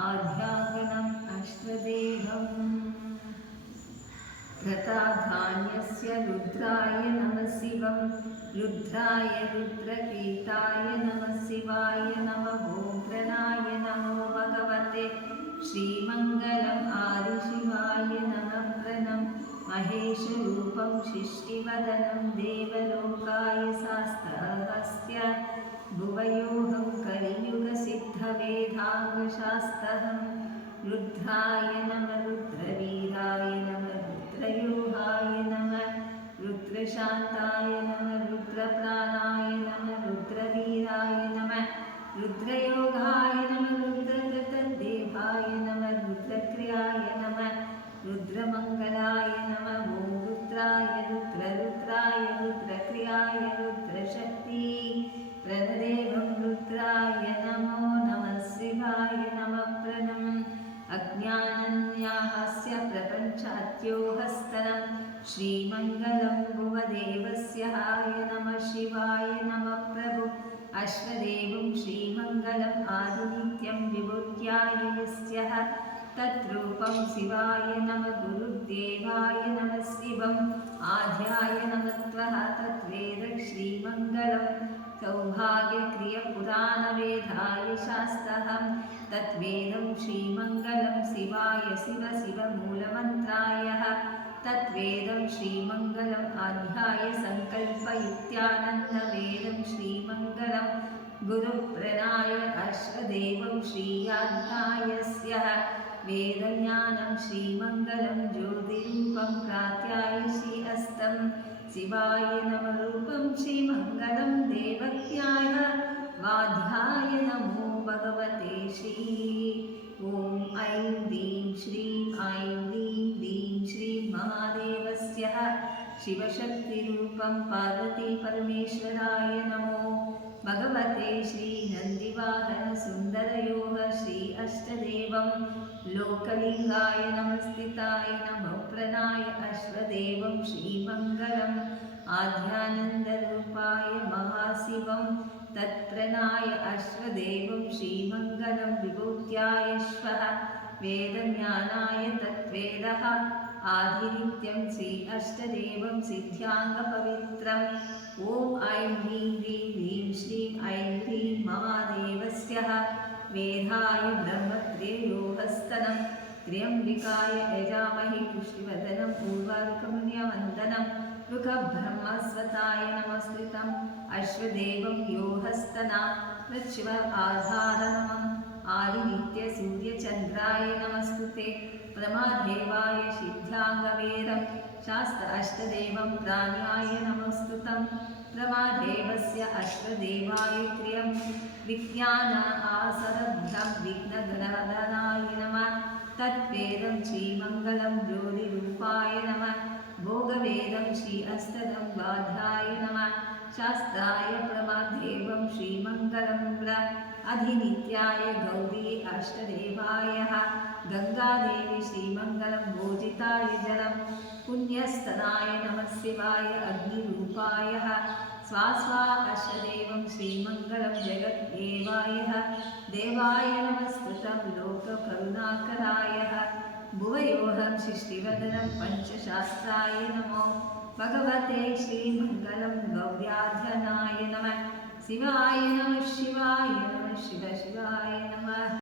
आध्यागनम् अश्वदेहम् रथाधान्यस्य रुद्राय नमः शिवं रुद्राय रुद्रकीर्ताय नमः शिवाय नमः ॐ प्रणाय नमो भगवते श्रीमङ्गलम् आदिशिवाय नमः प्रणम् महेशरूपं शिष्टिवदनं देवलोकाय शास्त्रहस्य भुवयोऽहं कलियुगसिद्धवेदाङ्गशास्त्रहं रुद्राय नमः रुद्रवीराय नमः रुद्रयोहाय नमः रुद्रशान्ताय नमः रुद्रप्राणाय नमः रुद्रवीराय नमः रुद्रयोगाय नमः रुद्रकृतदेवाय नमः रुद्रक्रियाय नमः रुद्रमङ्गलाय नमः ॐ रुद्राय रुद्ररुद्राय रुद्रक्रियाय रुद्रशक्ति प्रणदेवं रुद्राय नमो नमः शिवाय नमः प्रणम् अज्ञानन्याहस्य प्रपञ्चाद्योहस्तनं श्रीमङ्गलं भुवदेवस्य हाय नमः शिवाय नमः प्रभु अश्वदेवं श्रीमङ्गलम् आदिनित्यं विभूत्याय यस्यः तद्रूपं शिवाय नमः गुरुदेवाय नमः शिवम् आध्याय नमः त्वः तद्वेद श्रीमङ्गलं सौभाग्यक्रियपुराणवेदाय शास्त्रहं तद्वेदं श्रीमङ्गलं शिवाय शिव शिवमूलमन्त्रायः तद्वेदं श्रीमङ्गलम् आध्याय सङ्कल्पयुक्त्यानन्दवेदं श्रीमङ्गलं गुरुप्रणाय अश्वदेवं श्रीयाध्यायस्यः वेदज्ञानं श्रीमङ्गलं ज्योतिरूपं प्रात्यायसी अस्तं शिवाय नमः रूपं श्रीमङ्गलं देवक्याय वाध्याय नमो भगवते श्री ॐ ऐं ह्रीं श्रीं ऐं ह्रीं ह्रीं श्रीं महादेवस्य शिवशक्तिरूपं पार्वतीपरमेश्वराय नमो भगवते श्रीनन्दिवाहनसुन्दरयोः श्री अष्टदेवं लोकलिङ्गाय नमस्थिताय नमः प्रणाय अश्वदेवं श्रीमङ्गलम् आध्यानन्दरूपाय महाशिवं तत्प्रणाय अश्वदेवं श्रीमङ्गलं विभूत्याय श्वः वेदज्ञानाय तद्वेदः आदिनित्यं श्री अष्टदेवं सिद्ध्याङ्गपवित्रम् ॐ ऐं ह्रीं ह्रीं ह्रीं श्रीं ऐं ह्रीं महादेवस्य वेदाय ब्रह्मत्रेयोहस्तनं त्र्यम्बिकाय यजामहे पुष्टिवर्धनं पूर्वारुकमन्यवन्दनं ऋखब्रह्मस्वताय नमस्कृतम् अश्वदेवं योहस्तना मृच्छिव आधारणमम् आदिनित्यसूर्यचन्द्राय नमस्तुते प्रमादेवाय सिद्ध्याङ्गवेदं शास्त्र अष्टदेवं प्राण्याय नमस्तुतं प्रमादेवस्य अश्वदेवाय क्रियं विज्ञान आसरब्धं विघ्नगणनाय नमः तद्वेदं श्रीमङ्गलं ज्योतिरूपाय नमः भोगवेदं श्री अष्टदं बाध्याय नमः शास्त्राय प्रमादेवं श्रीमङ्गलं अधिनित्याय गौरी अष्टदेवाय गंगादेवी श्रीमङ्गलं भोजिताय जलं पुण्यस्तनाय नमः शिवाय अग्निरूपाय स्वास्वा अष्टदेवं श्रीमङ्गलं जगद्देवाय देवाय नमस्कृतं लोककरुणाकराय भुवयोऽहं शिष्टिवदनं पञ्चशास्त्राय नमो भगवते श्रीमङ्गलं गौर्याधनाय नमः शिवाय नमः शिवाय नमः शिव शिवाय नमः।